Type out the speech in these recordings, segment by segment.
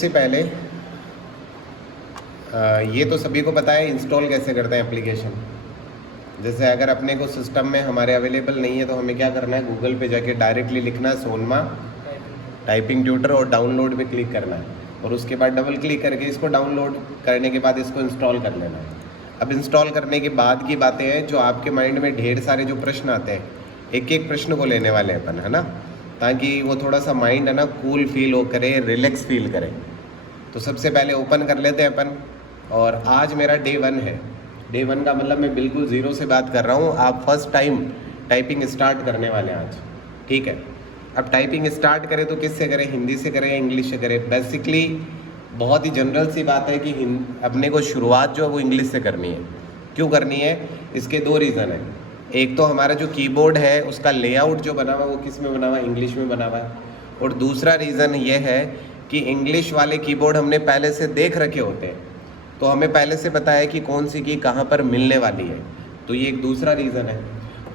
सबसे पहले ये तो सभी को पता है इंस्टॉल कैसे करते हैं एप्लीकेशन। जैसे अगर अपने को सिस्टम में हमारे अवेलेबल नहीं है तो हमें क्या करना है, गूगल पे जाके डायरेक्टली लिखना है सोनमा टाइपिंग ट्यूटर और डाउनलोड पे क्लिक करना है और उसके बाद डबल क्लिक करके इसको डाउनलोड करने के बाद इसको इंस्टॉल कर लेना है। अब इंस्टॉल करने के बाद की बातें हैं जो आपके माइंड में ढेर सारे जो प्रश्न आते हैं, एक एक प्रश्न को लेने वाले हैं अपन, है ना, ताकि वो थोड़ा सा माइंड है ना कूल फील हो करे, रिलैक्स फील करे। तो सबसे पहले ओपन कर लेते हैं अपन। और आज मेरा डे 1 है। डे 1 का मतलब मैं बिल्कुल ज़ीरो से बात कर रहा हूँ। आप फर्स्ट टाइम टाइपिंग स्टार्ट करने वाले हैं आज, ठीक है। अब टाइपिंग स्टार्ट करें तो किससे करें, हिंदी से करें या इंग्लिश से करें? बेसिकली बहुत ही जनरल सी बात है कि अपने को शुरुआत जो है वो इंग्लिश से करनी है। क्यों करनी है? इसके 2 रीज़न है। एक तो हमारा जो कीबोर्ड है उसका लेआउट जो बना हुआ है वो किस में बना हुआ है, इंग्लिश में बना हुआ है। और दूसरा रीज़न ये है कि इंग्लिश वाले कीबोर्ड हमने पहले से देख रखे होते हैं, तो हमें पहले से पता है कि कौन सी की कहाँ पर मिलने वाली है। तो ये एक दूसरा रीज़न है।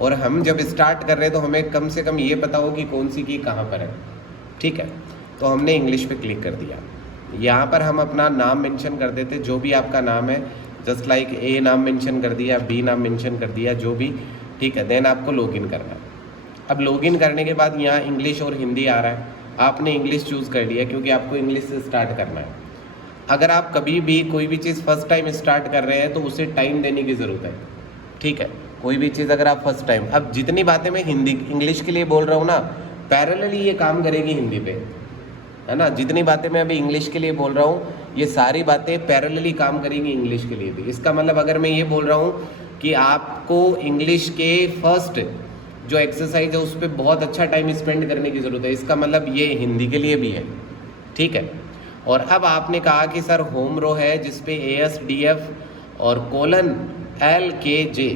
और हम जब स्टार्ट कर रहे हैं तो हमें कम से कम ये पता हो कि कौन सी की कहाँ पर है, ठीक है। तो हमने इंग्लिश पे क्लिक कर दिया। यहाँ पर हम अपना नाम मेंशन कर देते, जो भी आपका नाम है, जस्ट लाइक ए नाम मेंशन कर दिया, बी नाम मेंशन कर दिया, जो भी, ठीक है। देन आपको लॉगिन करना है। अब लॉगिन करने के बाद यहाँ इंग्लिश और हिंदी आ रहा है। आपने इंग्लिश चूज़ कर लिया क्योंकि आपको इंग्लिश से स्टार्ट करना है। अगर आप कभी भी कोई भी चीज़ फर्स्ट टाइम स्टार्ट कर रहे हैं तो उसे टाइम देने की ज़रूरत है, ठीक है। कोई भी चीज़ अगर आप फर्स्ट टाइम, अब जितनी बातें मैं हिंदी इंग्लिश के लिए बोल रहा हूँ ना, पैरेलली ये काम करेगी हिंदी पे, है ना। जितनी बातें मैं अभी इंग्लिश के लिए बोल रहा हूँ ये सारी बातें पैरेलली काम करेंगी इंग्लिश के लिए भी। इसका मतलब अगर मैं ये बोल रहा हूँ कि आपको इंग्लिश के फर्स्ट जो एक्सरसाइज है उस पर बहुत अच्छा टाइम स्पेंड करने की ज़रूरत है, इसका मतलब ये हिंदी के लिए भी है, ठीक है। और अब आपने कहा कि सर होम रो है जिसपे ASDF और :LKJ,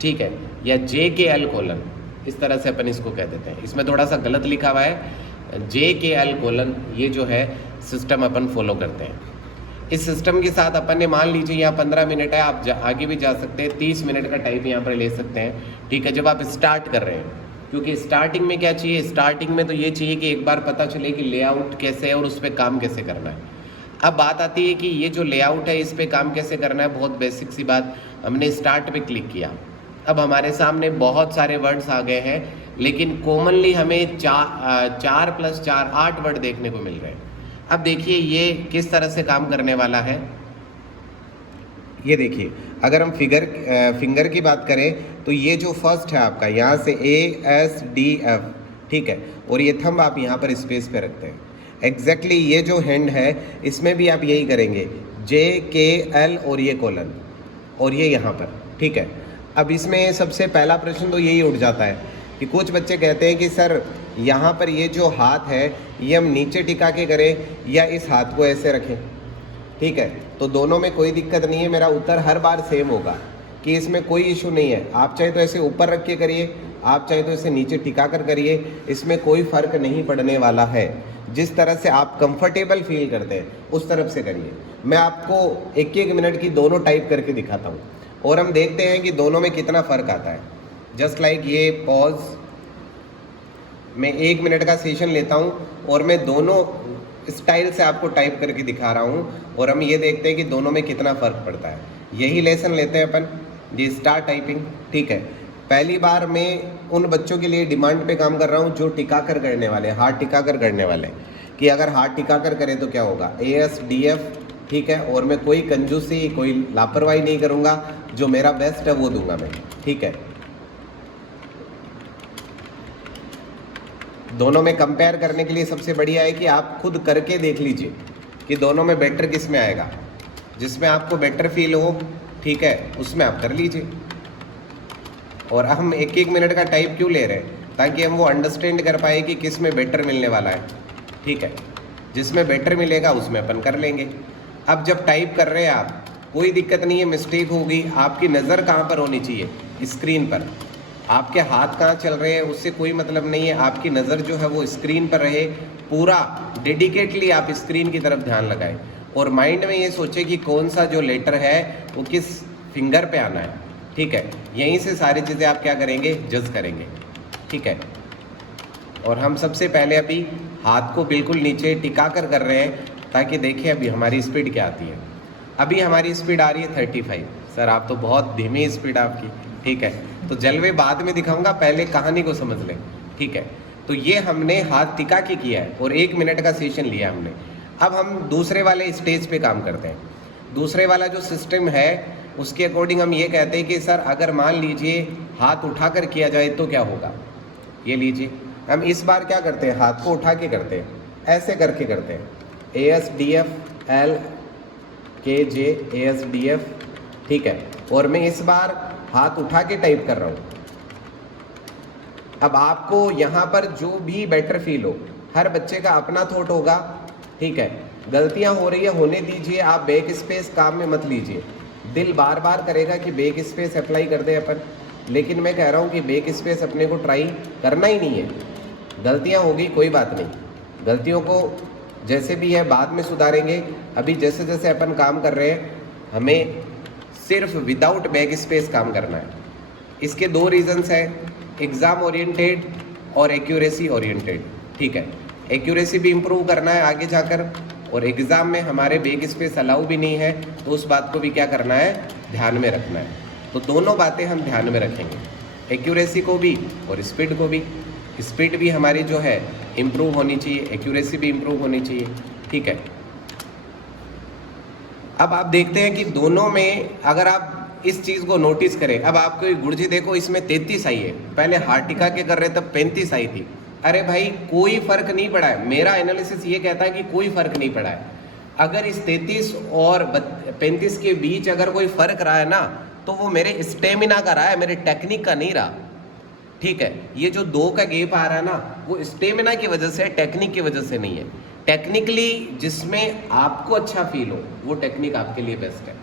ठीक है, या JKL:, इस तरह से अपन इसको कह देते हैं। इसमें थोड़ा सा गलत लिखा हुआ है, JKL:, ये जो है सिस्टम अपन फॉलो करते हैं। इस सिस्टम के साथ अपन ने मान लीजिए यहाँ 15 मिनट है, आप आगे भी जा सकते हैं, 30 मिनट का टाइप यहाँ पर ले सकते हैं, ठीक है, जब आप स्टार्ट कर रहे हैं। क्योंकि स्टार्टिंग में क्या चाहिए, स्टार्टिंग में तो ये चाहिए कि एक बार पता चले कि लेआउट कैसे है और उस पर काम कैसे करना है। अब बात आती है कि ये जो लेआउट है इस पर काम कैसे करना है। बहुत बेसिक सी बात, हमने स्टार्ट पे क्लिक किया। अब हमारे सामने बहुत सारे वर्ड्स आ गए हैं, लेकिन कॉमनली हमें 4 + 4 8 वर्ड देखने को मिल रहे हैं। अब देखिए ये किस तरह से काम करने वाला है। ये देखिए, अगर हम फिंगर की बात करें तो ये जो फर्स्ट है आपका, यहाँ से ASDF, ठीक है, और ये थंब आप यहाँ पर स्पेस पे रखते हैं। एग्जैक्टली ये जो हैंड है इसमें भी आप यही करेंगे, JKL और ये :, और ये यहाँ पर, ठीक है। अब इसमें सबसे पहला प्रश्न तो यही उठ जाता है कि कुछ बच्चे कहते हैं कि सर यहाँ पर ये जो हाथ है ये हम नीचे टिका के करें या इस हाथ को ऐसे रखें, ठीक है। तो दोनों में कोई दिक्कत नहीं है, मेरा उत्तर हर बार सेम होगा कि इसमें कोई इशू नहीं है। आप चाहे तो ऐसे ऊपर रख के करिए, आप चाहे तो इसे नीचे टिका कर करिए, इसमें कोई फ़र्क नहीं पड़ने वाला है। जिस तरह से आप कंफर्टेबल फील करते हैं उस तरफ से करिए। मैं आपको 1-1 मिनट की दोनों टाइप करके दिखाता हूँ और हम देखते हैं कि दोनों में कितना फ़र्क आता है। जस्ट लाइक ये पॉज, मैं 1 मिनट का सेशन लेता हूँ और मैं दोनों स्टाइल से आपको टाइप करके दिखा रहा हूँ और हम ये देखते हैं कि दोनों में कितना फ़र्क पड़ता है। यही लेसन लेते हैं अपन, जी स्टार्ट टाइपिंग, ठीक है। पहली बार मैं उन बच्चों के लिए डिमांड पे काम कर रहा हूँ जो टिका कर करने वाले, हाथ टिका कर करने वाले, कि अगर हाथ टिका कर करें तो क्या होगा, ASDF, ठीक है। और मैं कोई कंजूसी, कोई लापरवाही नहीं करूँगा, जो मेरा बेस्ट है वो दूंगा मैं, ठीक है। दोनों में कंपेयर करने के लिए सबसे बढ़िया है कि आप खुद करके देख लीजिए कि दोनों में बेटर किस में आएगा। जिसमें आपको बेटर फील हो, ठीक है, उसमें आप कर लीजिए। और हम 1-1 मिनट का टाइप क्यों ले रहे हैं, ताकि हम वो अंडरस्टैंड कर पाए कि किस में बेटर मिलने वाला है, ठीक है। जिसमें बेटर मिलेगा उसमें अपन कर लेंगे। अब जब टाइप कर रहे हैं आप, कोई दिक्कत नहीं है, मिस्टेक होगी, आपकी नज़र कहाँ पर होनी चाहिए, स्क्रीन पर। आपके हाथ कहाँ चल रहे हैं उससे कोई मतलब नहीं है, आपकी नज़र जो है वो स्क्रीन पर रहे। पूरा डेडिकेटली आप स्क्रीन की तरफ ध्यान लगाएं और माइंड में ये सोचे कि कौन सा जो लेटर है वो किस फिंगर पे आना है, ठीक है। यहीं से सारी चीज़ें आप क्या करेंगे, जज करेंगे, ठीक है। और हम सबसे पहले अभी हाथ को बिल्कुल नीचे टिका कर रहे हैं, ताकि देखिए अभी हमारी स्पीड क्या आती है। अभी हमारी स्पीड आ रही है 35। सर आप तो बहुत धीमी स्पीड आपकी, ठीक है, तो जलवे बाद में दिखाऊंगा, पहले कहानी को समझ लें, ठीक है। तो ये हमने हाथ टिका के किया है और 1 मिनट का सेशन लिया हमने। अब हम दूसरे वाले स्टेज पे काम करते हैं। दूसरे वाला जो सिस्टम है उसके अकॉर्डिंग हम ये कहते हैं कि सर अगर मान लीजिए हाथ उठाकर किया जाए तो क्या होगा। ये लीजिए, हम इस बार क्या करते हैं, हाथ को उठा के करते हैं, ऐसे करके करते हैं, ASDF LKJ ASDF, ठीक है। और मैं इस बार हाथ उठा के टाइप कर रहा हूँ। अब आपको यहाँ पर जो भी बेटर फील हो, हर बच्चे का अपना थॉट होगा, ठीक है। गलतियाँ हो रही है, होने दीजिए, आप बैक स्पेस काम में मत लीजिए। दिल बार बार करेगा कि बैक स्पेस अप्लाई कर दें अपन, लेकिन मैं कह रहा हूँ कि बैक स्पेस अपने को ट्राई करना ही नहीं है। गलतियाँ होगी, कोई बात नहीं, गलतियों को जैसे भी है बाद में सुधारेंगे। अभी जैसे जैसे अपन काम कर रहे हैं हमें सिर्फ विदाउट बैक स्पेस काम करना है। इसके 2 रीजंस हैं, एग्ज़ाम ओरिएंटेड और एक्यूरेसी ओरिएंटेड, ठीक है। एक्यूरेसी भी इम्प्रूव करना है आगे जाकर, और एग्ज़ाम में हमारे बैक स्पेस अलाउ भी नहीं है, तो उस बात को भी क्या करना है, ध्यान में रखना है। तो दोनों बातें हम ध्यान में रखेंगे, एक्यूरेसी को भी और स्पीड को भी। स्पीड भी हमारी जो है इम्प्रूव होनी चाहिए, एक्यूरेसी भी इम्प्रूव होनी चाहिए, ठीक है। अब आप देखते हैं कि दोनों में अगर आप इस चीज़ को नोटिस करें, अब आपको गुरुजी देखो इसमें 33 आई है, पहले हाथ टिका के कर रहे तब 35 आई थी। अरे भाई कोई फर्क नहीं पड़ा है, मेरा एनालिसिस ये कहता है कि कोई फर्क नहीं पड़ा है। अगर इस 33 और 35 के बीच अगर कोई फर्क रहा है ना, तो वो मेरे स्टेमिना का रहा है, मेरे टेक्निक का नहीं रहा, ठीक है। ये जो 2 का गैप आ रहा है ना, वो स्टेमिना की वजह से, टेक्निक की वजह से नहीं है। टेक्निकली जिसमें आपको अच्छा फील हो वो टेक्निक आपके लिए बेस्ट है।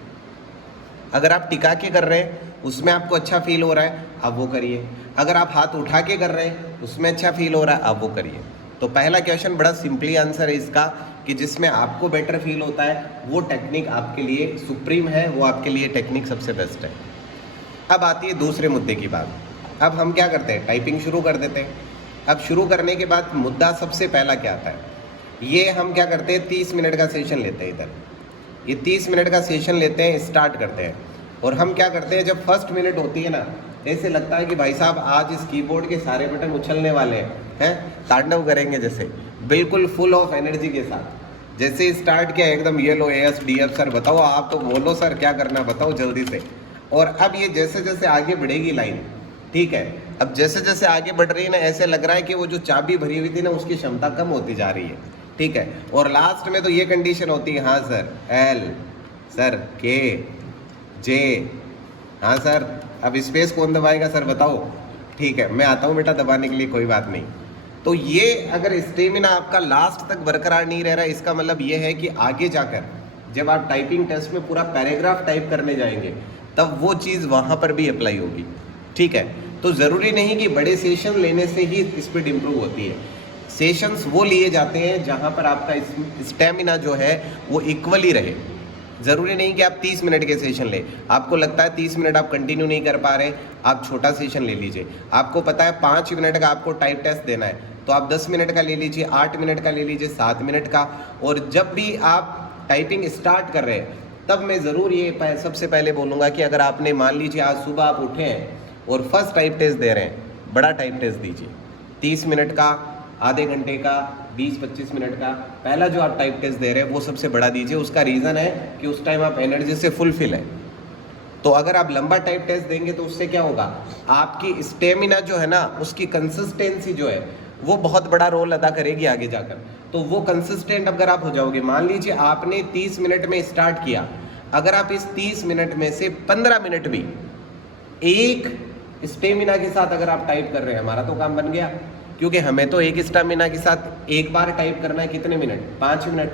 अगर आप टिका के कर रहे हैं उसमें आपको अच्छा फील हो रहा है, आप वो करिए। अगर आप हाथ उठा के कर रहे हैं उसमें अच्छा फील हो रहा है, आप वो करिए। तो पहला क्वेश्चन बड़ा सिंपली आंसर है इसका कि जिसमें आपको बेटर फील होता है वो टेक्निक आपके लिए सुप्रीम है, वो आपके लिए टेक्निक सबसे बेस्ट है। अब आती है दूसरे मुद्दे की बात। अब हम क्या करते हैं, टाइपिंग शुरू कर देते हैं। अब शुरू करने के बाद मुद्दा सबसे पहला क्या आता है, ये हम क्या करते हैं, 30 मिनट का सेशन लेते हैं। इधर ये 30 मिनट का सेशन लेते हैं, स्टार्ट करते हैं। और हम क्या करते हैं, जब फर्स्ट मिनट होती है ना, ऐसे लगता है कि भाई साहब आज इस कीबोर्ड के सारे बटन उछलने वाले हैं, तांडव करेंगे जैसे, बिल्कुल फुल ऑफ एनर्जी के साथ। जैसे स्टार्ट किया एकदम ये लो ASDF सर बताओ, आप तो बोलो सर क्या करना बताओ जल्दी से। और अब ये जैसे जैसे आगे बढ़ेगी लाइन, ठीक है, अब जैसे जैसे आगे बढ़ रही है ना, ऐसे लग रहा है कि वो जो चाबी भरी हुई थी ना उसकी क्षमता कम होती जा रही है, ठीक है। और लास्ट में तो ये कंडीशन होती है, हाँ sir L, sir K, J, हाँ सर अब स्पेस कौन दबाएगा सर बताओ, ठीक है मैं आता हूँ बेटा दबाने के लिए, कोई बात नहीं। तो ये अगर स्टेमिना आपका लास्ट तक बरकरार नहीं रह रहा है, इसका मतलब ये है कि आगे जाकर जब आप टाइपिंग टेस्ट में पूरा पैराग्राफ टाइप करने जाएंगे तब वो चीज़ वहाँ पर भी अप्लाई होगी, ठीक है। तो ज़रूरी नहीं कि बड़े सेशन लेने से ही स्पीड इम्प्रूव होती है। सेशंस वो लिए जाते हैं जहाँ पर आपका स्टेमिना जो है वो इक्वली रहे। ज़रूरी नहीं कि आप 30 मिनट के सेशन लें। आपको लगता है 30 मिनट आप कंटिन्यू नहीं कर पा रहे, आप छोटा सेशन ले लीजिए। आपको पता है 5 मिनट का आपको टाइप टेस्ट देना है, तो आप 10 मिनट का ले लीजिए, 8 मिनट का ले लीजिए, 7 मिनट का। और जब भी आप टाइपिंग स्टार्ट कर रहे हैं तब मैं ज़रूर ये सबसे पहले बोलूँगा कि अगर आपने मान लीजिए आज सुबह आप उठे हैं और फर्स्ट टाइप टेस्ट दे रहे हैं, बड़ा टाइप टेस्ट दीजिए, 30 मिनट का, आधे घंटे का, 20-25 मिनट का। पहला जो आप टाइप टेस्ट दे रहे हैं वो सबसे बड़ा दीजिए। उसका रीज़न है कि उस टाइम आप एनर्जी से फुलफिल है। तो अगर आप लंबा टाइप टेस्ट देंगे तो उससे क्या होगा, आपकी स्टेमिना जो है ना, उसकी कंसिस्टेंसी जो है वो बहुत बड़ा रोल अदा करेगी आगे जाकर। तो वो कंसिस्टेंट अगर आप हो जाओगे, मान लीजिए आपने 30 मिनट में स्टार्ट किया, अगर आप इस 30 मिनट में से 15 मिनट भी एक स्टेमिना के साथ अगर आप टाइप कर रहे हैं, हमारा तो काम बन गया। क्योंकि हमें तो एक स्टेमिना के साथ एक बार टाइप करना है, कितने मिनट, 5 मिनट।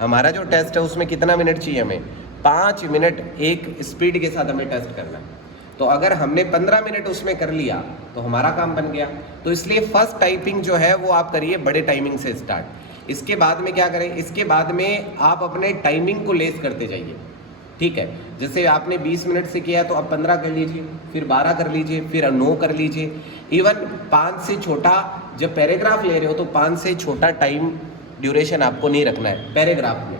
हमारा जो टेस्ट है उसमें कितना मिनट चाहिए हमें, 5 मिनट एक स्पीड के साथ हमें टेस्ट करना है। तो अगर हमने 15 मिनट उसमें कर लिया तो हमारा काम बन गया। तो इसलिए फर्स्ट टाइपिंग जो है वो आप करिए बड़े टाइमिंग से स्टार्ट। इसके बाद में क्या करें, इसके बाद में आप अपने टाइमिंग को लेस करते जाइए, ठीक है। जैसे आपने 20 मिनट से किया तो अब 15 कर लीजिए, फिर 12 कर लीजिए, फिर 9 कर लीजिए। इवन 5 से छोटा, जब पैराग्राफ ले रहे हो तो 5 से छोटा टाइम ड्यूरेशन आपको नहीं रखना है पैराग्राफ में।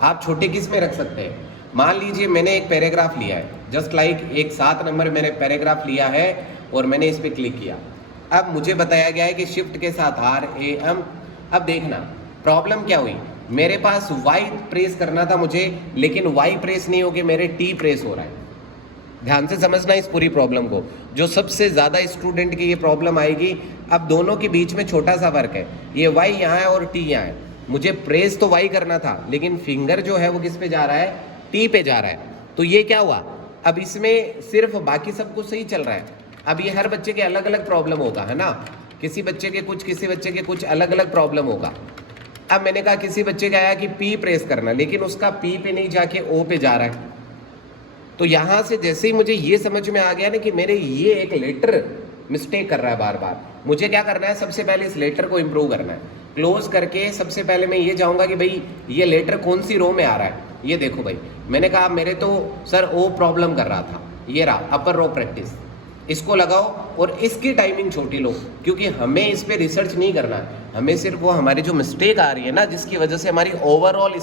आप छोटे किस में रख सकते हैं? मान लीजिए मैंने एक पैराग्राफ लिया है, जस्ट लाइक एक 7 नंबर मैंने पैराग्राफ लिया है और मैंने इस पर क्लिक किया। अब मुझे बताया गया है कि शिफ्ट के साथ RAM। अब देखना प्रॉब्लम क्या हुई, मेरे पास Y प्रेस करना था मुझे, लेकिन Y प्रेस नहीं होके मेरे T प्रेस हो रहा है। ध्यान से समझना इस पूरी प्रॉब्लम को, जो सबसे ज़्यादा स्टूडेंट की ये प्रॉब्लम आएगी। अब दोनों के बीच में छोटा सा फर्क है, ये Y यहाँ है और T यहाँ है। मुझे प्रेस तो Y करना था, लेकिन फिंगर जो है वो किस पे जा रहा है? T पे जा रहा है। तो ये क्या हुआ, अब इसमें सिर्फ बाकी सब कुछ सही चल रहा है। अब ये हर बच्चे के अलग अलग प्रॉब्लम होगा, है ना, किसी बच्चे के कुछ, किसी बच्चे के कुछ अलग अलग प्रॉब्लम होगा। अब मैंने कहा किसी बच्चे का आया कि P प्रेस करना, लेकिन उसका P पे नहीं जाके O पे जा रहा है। तो यहाँ से जैसे ही मुझे ये समझ में आ गया ना कि मेरे ये एक लेटर मिस्टेक कर रहा है बार बार, मुझे क्या करना है, सबसे पहले इस लेटर को इम्प्रूव करना है। क्लोज करके सबसे पहले मैं ये जाऊँगा कि भाई ये लेटर कौन सी रो में आ रहा है। ये देखो भाई, मैंने कहा मेरे तो सर O प्रॉब्लम कर रहा था, ये रहा अपर रो प्रैक्टिस, इसको लगाओ और इसकी टाइमिंग छोटी लो, क्योंकि हमें इस पर रिसर्च नहीं करना है, हमें सिर्फ वो हमारी जो मिस्टेक आ रही है ना, जिसकी वजह से हमारी ओवरऑल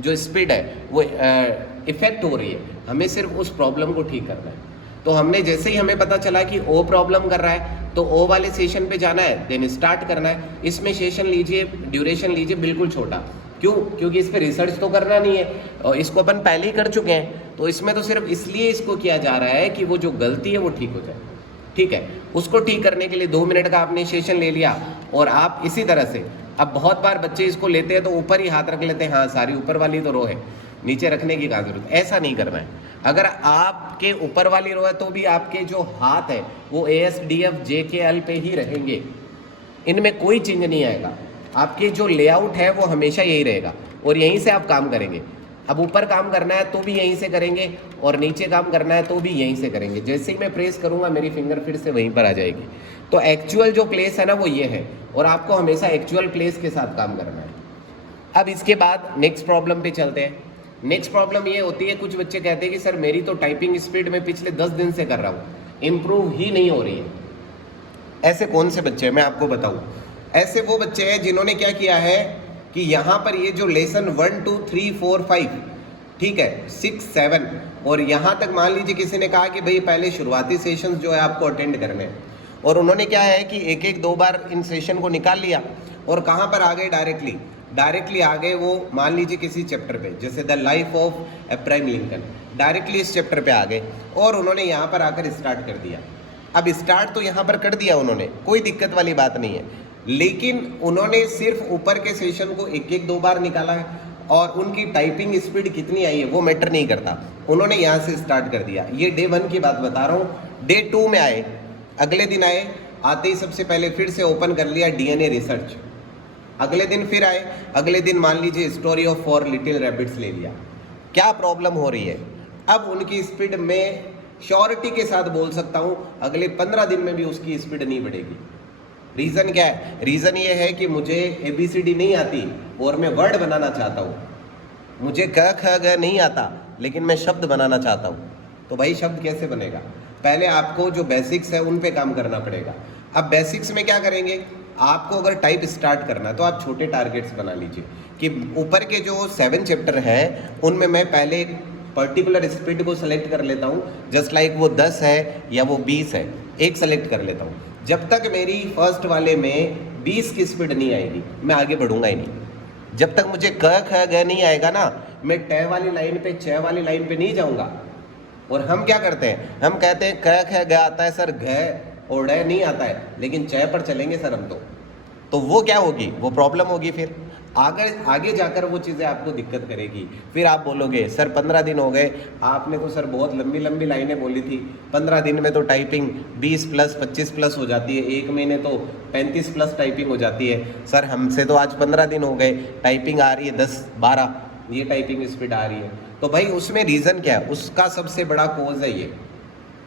जो स्पीड है वो इफेक्ट हो रही है, हमें सिर्फ उस प्रॉब्लम को ठीक करना है। तो हमने जैसे ही हमें पता चला कि O प्रॉब्लम कर रहा है, तो O वाले सेशन पे जाना है, देन स्टार्ट करना है। इसमें सेशन लीजिए, ड्यूरेशन लीजिए बिल्कुल छोटा, क्यों? क्योंकि इस पे रिसर्च तो करना नहीं है और इसको अपन पहले ही कर चुके हैं। तो इसमें तो सिर्फ इसलिए इसको किया जा रहा है कि वो जो गलती है वो ठीक हो जाए, ठीक है। उसको ठीक करने के लिए 2 मिनट का आपने सेशन ले लिया और आप इसी तरह से, अब बहुत बार बच्चे इसको लेते हैं तो ऊपर ही हाथ रख लेते हैं, हाँ सारी ऊपर वाली तो रो है, नीचे रखने की क्या जरूरत, ऐसा नहीं करना है। अगर आपके ऊपर वाली रो है तो भी आपके जो हाथ है वो ASDF JKL पे ही रहेंगे, इनमें कोई चेंज नहीं आएगा। आपके जो लेआउट है वो हमेशा यही रहेगा और यहीं से आप काम करेंगे। अब ऊपर काम करना है तो भी यहीं से करेंगे और नीचे काम करना है तो भी यहीं से करेंगे। जैसे ही मैं प्रेस करूंगा मेरी फिंगर फिर से वहीं पर आ जाएगी। तो एक्चुअल जो प्लेस है ना वो ये है और आपको हमेशा एक्चुअल प्लेस के साथ काम करना है। अब इसके बाद नेक्स्ट प्रॉब्लम पे चलते हैं। नेक्स्ट प्रॉब्लम ये होती है, कुछ बच्चे कहते हैं कि सर मेरी तो टाइपिंग स्पीड में पिछले 10 दिन से कर रहा हूँ, इम्प्रूव ही नहीं हो रही है। ऐसे कौन से बच्चे हैं मैं आपको बताऊँ, ऐसे वो बच्चे हैं जिन्होंने क्या किया है कि यहाँ पर ये जो लेसन 1 2 3 4 5, ठीक है, 6 7 और यहाँ तक मान लीजिए किसी ने कहा कि भाई पहले शुरुआती सेशंस जो है आपको अटेंड करने हैं, और उन्होंने क्या है कि एक एक 2 बार इन सेशन को निकाल लिया और कहाँ पर आ गए, डायरेक्टली आ गए वो मान लीजिए किसी चैप्टर पे, जैसे the life of Abraham Lincoln, directly इस चैप्टर पे आ गए और उन्होंने यहाँ पर आकर स्टार्ट कर दिया। अब स्टार्ट तो यहाँ पर कर दिया उन्होंने, कोई दिक्कत वाली बात नहीं है, लेकिन उन्होंने सिर्फ ऊपर के सेशन को एक एक 2 बार निकाला है और उनकी टाइपिंग स्पीड कितनी आई है वो मैटर नहीं करता। उन्होंने यहाँ से स्टार्ट कर दिया। ये डे 1 की बात बता रहा हूँ। डे 2 में आए, अगले दिन आए, आते ही सबसे पहले फिर से ओपन कर लिया DNA रिसर्च। अगले दिन फिर आए, अगले दिन मान लीजिए स्टोरी ऑफ 4 लिटिल रैबिट्स ले लिया। क्या प्रॉब्लम हो रही है, अब उनकी स्पीड में श्योरिटी के साथ बोल सकता हूँ अगले 15 दिन में भी उसकी स्पीड नहीं बढ़ेगी। रीज़न क्या है? रीज़न ये है कि मुझे ABCD नहीं आती और मैं वर्ड बनाना चाहता हूँ, मुझे क ख ग नहीं आता लेकिन मैं शब्द बनाना चाहता हूँ। तो भाई शब्द कैसे बनेगा? पहले आपको जो बेसिक्स है उन पे काम करना पड़ेगा। अब बेसिक्स में क्या करेंगे, आपको अगर टाइप स्टार्ट करना है तो आप छोटे टारगेट्स बना लीजिए कि ऊपर के जो 7 चैप्टर हैं उनमें मैं पहले एक पर्टिकुलर स्पीड को सेलेक्ट कर लेता हूँ, जस्ट लाइक वो 10 है या वो 20 है, एक सेलेक्ट कर लेता हूँ। जब तक मेरी फर्स्ट वाले में 20 की स्पीड नहीं आएगी मैं आगे बढ़ूंगा ही नहीं। जब तक मुझे क ख ग नहीं आएगा ना, मैं ट वाली लाइन पे च वाली लाइन पे नहीं जाऊंगा। और हम क्या करते हैं, हम कहते हैं क ख ग आता है सर, घ और ड नहीं आता है, लेकिन च पर चलेंगे सर हम तो वो क्या होगी, वो प्रॉब्लम होगी। फिर आगे जाकर वो चीज़ें आपको दिक्कत करेगी। फिर आप बोलोगे सर 15 दिन हो गए, आपने तो सर बहुत लंबी लंबी लाइनें बोली थी, 15 दिन में तो टाइपिंग 20 प्लस 25 प्लस हो जाती है, एक महीने तो 35 प्लस टाइपिंग हो जाती है। सर हमसे तो आज 15 दिन हो गए, टाइपिंग आ रही है 10 12, ये टाइपिंग स्पीड आ रही है। तो भाई उसमें रीज़न क्या है, उसका सबसे बड़ा कोज है ये।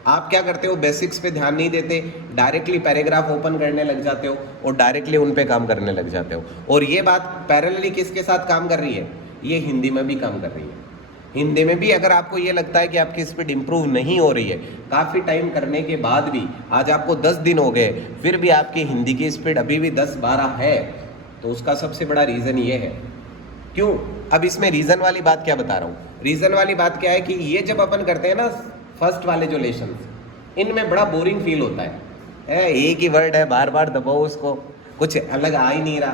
आप क्या करते हो, बेसिक्स पे ध्यान नहीं देते, डायरेक्टली पैराग्राफ ओपन करने लग जाते हो और डायरेक्टली उन पे काम करने लग जाते हो। और ये बात पैरेलली किसके साथ काम कर रही है, ये हिंदी में भी काम कर रही है। हिंदी में भी अगर आपको ये लगता है कि आपकी स्पीड इंप्रूव नहीं हो रही है, काफ़ी टाइम करने के बाद भी, आज आपको 10 दिन हो गए फिर भी आपकी हिंदी की स्पीड अभी भी 10 12 है, तो उसका सबसे बड़ा रीज़न ये है। क्यों? अब इसमें रीज़न वाली बात क्या बता रहा हूँ, रीज़न वाली बात क्या है कि ये जब अपन करते हैं ना फर्स्ट वाले जो लेसन, इनमें बड़ा बोरिंग फील होता है, एक ही वर्ड है, बार बार दबाओ उसको, कुछ अलग आ ही नहीं रहा।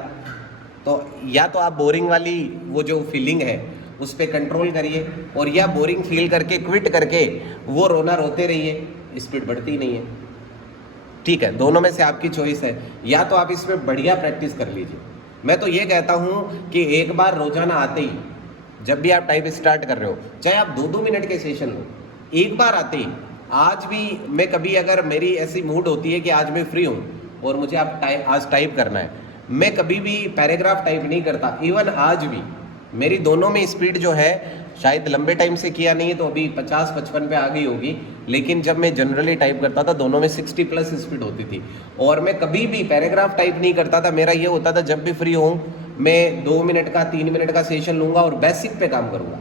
तो या तो आप बोरिंग वाली वो जो फीलिंग है उस पर कंट्रोल करिए, और या बोरिंग फील करके क्विट करके वो रोना रोते रहिए, स्पीड बढ़ती नहीं है। ठीक है, दोनों में से आपकी चॉइस है, या तो आप इसमें बढ़िया प्रैक्टिस कर लीजिए। मैं तो ये कहता हूँ कि एक बार रोजाना आते ही जब भी आप टाइप स्टार्ट कर रहे हो, चाहे आप 2-2 मिनट के सेशन लो, एक बार आते ही, आज भी मैं कभी अगर मेरी ऐसी मूड होती है कि आज मैं फ्री हूँ और मुझे आज टाइप करना है, मैं कभी भी पैराग्राफ टाइप नहीं करता। इवन आज भी मेरी दोनों में स्पीड जो है, शायद लंबे टाइम से किया नहीं है तो अभी 50-55 पे आ गई होगी, लेकिन जब मैं जनरली टाइप करता था दोनों में 60+ स्पीड होती थी। और मैं कभी भी पैराग्राफ टाइप नहीं करता था। मेरा ये होता था जब भी फ्री हूँ मैं 2 मिनट का 3 मिनट का सेशन लूँगा और बेसिक पे काम करूँगा।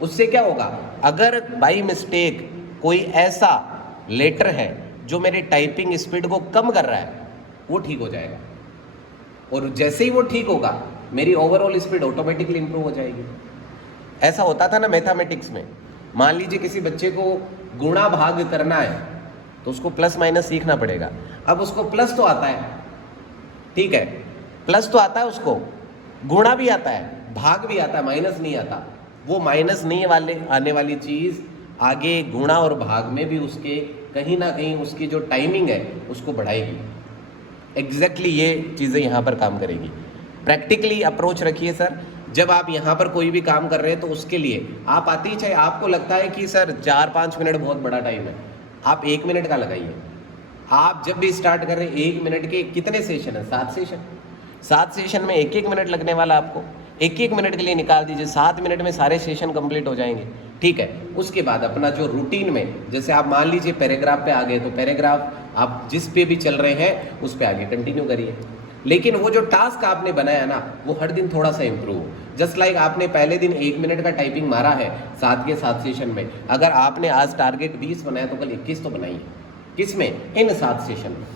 उससे क्या होगा, अगर बाई मिस्टेक कोई ऐसा लेटर है जो मेरी टाइपिंग स्पीड को कम कर रहा है, वो ठीक हो जाएगा, और जैसे ही वो ठीक होगा मेरी ओवरऑल स्पीड ऑटोमेटिकली इंप्रूव हो जाएगी। ऐसा होता था ना मैथमेटिक्स में, मान लीजिए किसी बच्चे को गुणा भाग करना है तो उसको प्लस माइनस सीखना पड़ेगा। अब उसको प्लस तो आता है, ठीक है, प्लस तो आता है उसको, गुणा भी आता है, भाग भी आता है, माइनस नहीं आता। वो माइनस नहीं वाले आने वाली चीज़ आगे गुणा और भाग में भी उसके कहीं ना कहीं उसकी जो टाइमिंग है उसको बढ़ाएगी। एग्जैक्टली ये चीज़ें यहाँ पर काम करेगी। प्रैक्टिकली अप्रोच रखिए सर। जब आप यहाँ पर कोई भी काम कर रहे हैं तो उसके लिए आप आते ही, चाहे आपको लगता है कि सर 4-5 मिनट बहुत बड़ा टाइम है, आप 1 मिनट का लगाइए। आप जब भी स्टार्ट कर रहे हैं 1 मिनट के कितने सेशन है, 7 सेशन, 7 सेशन में 1-1 मिनट लगने वाला, आपको 1-1 मिनट के लिए निकाल दीजिए, 7 मिनट में सारे सेशन कंप्लीट हो जाएंगे। ठीक है, उसके बाद अपना जो रूटीन में, जैसे आप मान लीजिए पैराग्राफ पे आ गए तो पैराग्राफ आप जिस पे भी चल रहे हैं उस पे आगे कंटिन्यू करिए, लेकिन वो जो टास्क आपने बनाया ना वो हर दिन थोड़ा सा इंप्रूव हो। जस्ट लाइक आपने पहले दिन 1 मिनट का टाइपिंग मारा है 7 के 7 सेशन में, अगर आपने आज टारगेट 20 बनाया तो कल 21 तो बनाइए। किसमें, इन 7 सेशन में,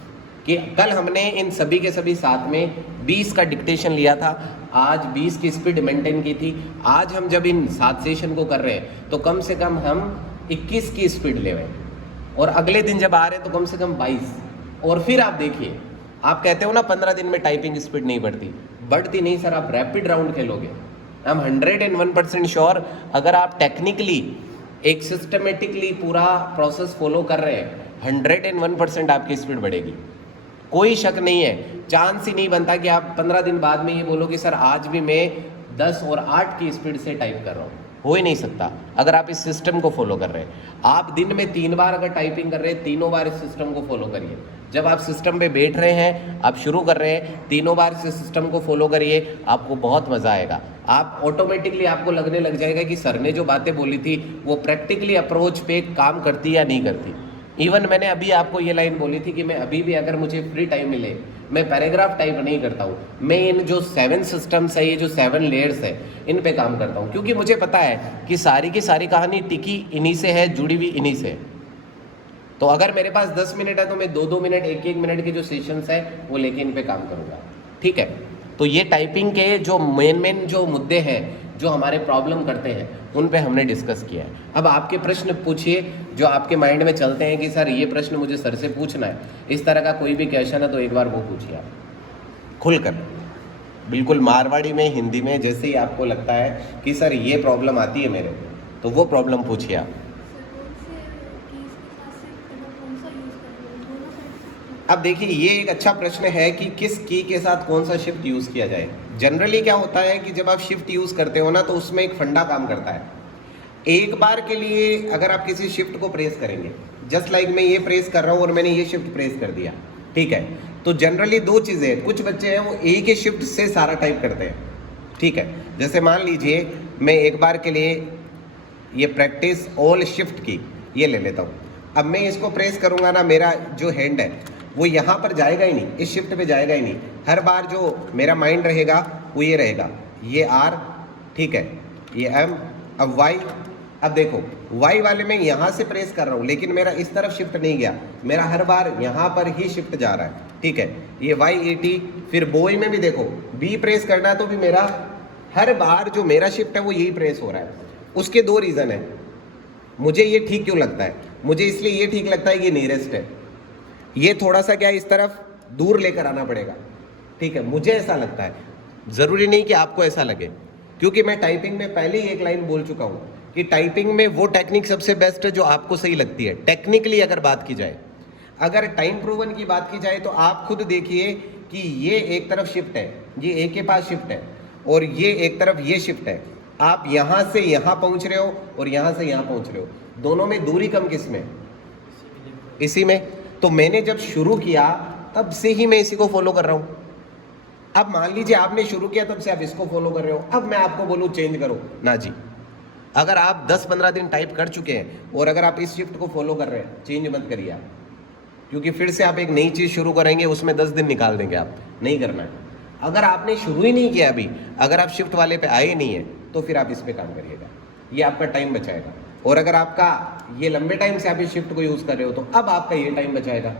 कि कल हमने इन सभी के सभी 7 में 20 का डिक्टेशन लिया था, आज 20 की स्पीड मेंटेन की थी। आज हम जब इन 7 सेशन को कर रहे हैं तो कम से कम हम 21 की स्पीड ले रहे हैं, और अगले दिन जब आ रहे हैं तो कम से कम 22। और फिर आप देखिए, आप कहते हो ना 15 दिन में टाइपिंग स्पीड नहीं बढ़ती नहीं सर, आप रैपिड राउंड खेलोगे। आई एम 101% श्योर, अगर आप टेक्निकली एक सिस्टमेटिकली पूरा प्रोसेस फॉलो कर रहे हैं, 101% आपकी स्पीड बढ़ेगी, कोई शक नहीं है। चांस ही नहीं बनता कि आप 15 दिन बाद में ये बोलो कि सर आज भी मैं 10 और 8 की स्पीड से टाइप कर रहा हूँ, हो ही नहीं सकता अगर आप इस सिस्टम को फॉलो कर रहे हैं। आप दिन में 3 बार अगर टाइपिंग कर रहे हैं, तीनों बार इस सिस्टम को फॉलो करिए। जब आप सिस्टम पे बैठ रहे हैं, आप शुरू कर रहे हैं, तीनों बार इस सिस्टम को फॉलो करिए, आपको बहुत मज़ा आएगा। आप ऑटोमेटिकली आपको लगने लग जाएगा कि सर ने जो बातें बोली थी वो प्रैक्टिकली अप्रोच पे काम करती या नहीं करती। इवन मैंने अभी आपको ये लाइन बोली थी कि मैं अभी भी अगर मुझे फ्री टाइम मिले मैं पैराग्राफ टाइप नहीं करता हूँ, मैं इन जो 7 सिस्टम्स है, ये जो 7 लेयर्स है, इन पे काम करता हूँ, क्योंकि मुझे पता है कि सारी की सारी कहानी टिकी इन्हीं से है, जुड़ी हुई इन्हीं से। तो अगर मेरे पास 10 मिनट है तो मैं 2-2 मिनट 1-1 मिनट के जो सेशंस है वो लेके इन पे काम करूँगा। ठीक है, तो ये टाइपिंग के जो मेन जो मुद्दे हैं जो हमारे प्रॉब्लम करते हैं उन पे हमने डिस्कस किया है। अब आपके प्रश्न पूछिए जो आपके माइंड में चलते हैं कि सर ये प्रश्न मुझे सर से पूछना है, इस तरह का कोई भी क्वेश्चन है तो एक बार वो पूछिए आप खुलकर, बिल्कुल मारवाड़ी में, हिंदी में, जैसे ही आपको लगता है कि सर ये प्रॉब्लम आती है मेरे को, तो वो प्रॉब्लम पूछिए आप। अब देखिए, ये एक अच्छा प्रश्न है कि किस की के साथ कौन सा शिफ्ट यूज़ किया जाए। जनरली क्या होता है कि जब आप शिफ्ट यूज़ करते हो ना तो उसमें एक फंडा काम करता है। एक बार के लिए अगर आप किसी शिफ्ट को प्रेस करेंगे, जस्ट लाइक मैं ये प्रेस कर रहा हूँ और मैंने ये शिफ्ट प्रेस कर दिया, ठीक है, तो जनरली 2 चीज़ें हैं। कुछ बच्चे हैं वो एक ही शिफ्ट से सारा टाइप करते हैं, ठीक है। जैसे मान लीजिए मैं एक बार के लिए ये प्रैक्टिस ऑल शिफ्ट की ये ले लेता हूँ। अब मैं इसको प्रेस करूँगा ना, मेरा जो हैंड है वो यहाँ पर जाएगा ही नहीं, इस शिफ्ट पे जाएगा ही नहीं। हर बार जो मेरा माइंड रहेगा वो ये रहेगा, ये R, ठीक है, ये M, अब Y। अब देखो Y वाले में यहाँ से प्रेस कर रहा हूँ लेकिन मेरा इस तरफ शिफ्ट नहीं गया, मेरा हर बार यहाँ पर ही शिफ्ट जा रहा है, ठीक है। ये Y80, फिर बॉय में भी देखो B प्रेस करना है तो भी मेरा हर बार जो मेरा शिफ्ट है वो यही प्रेस हो रहा है। उसके दो रीज़न है। मुझे ये ठीक क्यों लगता है? मुझे इसलिए ये ठीक लगता है कि नियरेस्ट है। ये थोड़ा सा क्या इस तरफ दूर लेकर आना पड़ेगा, ठीक है, मुझे ऐसा लगता है। ज़रूरी नहीं कि आपको ऐसा लगे, क्योंकि मैं टाइपिंग में पहले ही एक लाइन बोल चुका हूँ कि टाइपिंग में वो टेक्निक सबसे बेस्ट है जो आपको सही लगती है। टेक्निकली अगर बात की जाए, अगर टाइम प्रूवन की बात की जाए, तो आप खुद देखिए कि ये एक तरफ शिफ्ट है, ये ए के पास शिफ्ट है, और ये एक तरफ ये शिफ्ट है। आप यहाँ से यहाँ पहुँच रहे हो और यहाँ से यहाँ पहुँच रहे हो, दोनों में दूरी कम किस में? इसी में। तो मैंने जब शुरू किया तब से ही मैं इसी को फॉलो कर रहा हूँ। अब मान लीजिए आपने शुरू किया तब से आप इसको फॉलो कर रहे हो, अब मैं आपको बोलूँ चेंज करो, ना जी। अगर आप 10-15 दिन टाइप कर चुके हैं और अगर आप इस शिफ्ट को फॉलो कर रहे हैं, चेंज मत करिए आप, क्योंकि फिर से आप एक नई चीज़ शुरू करेंगे, उसमें 10 दिन निकाल देंगे आप। नहीं करना है। अगर आपने शुरू ही नहीं किया अभी, अगर आप शिफ्ट वाले पे आए नहीं है, तो फिर आप इस पर काम करिएगा, ये आपका टाइम बचाएगा। और अगर आपका ये लंबे टाइम से आप इस शिफ्ट को यूज़ कर रहे हो, तो अब आपका ये टाइम बचाएगा,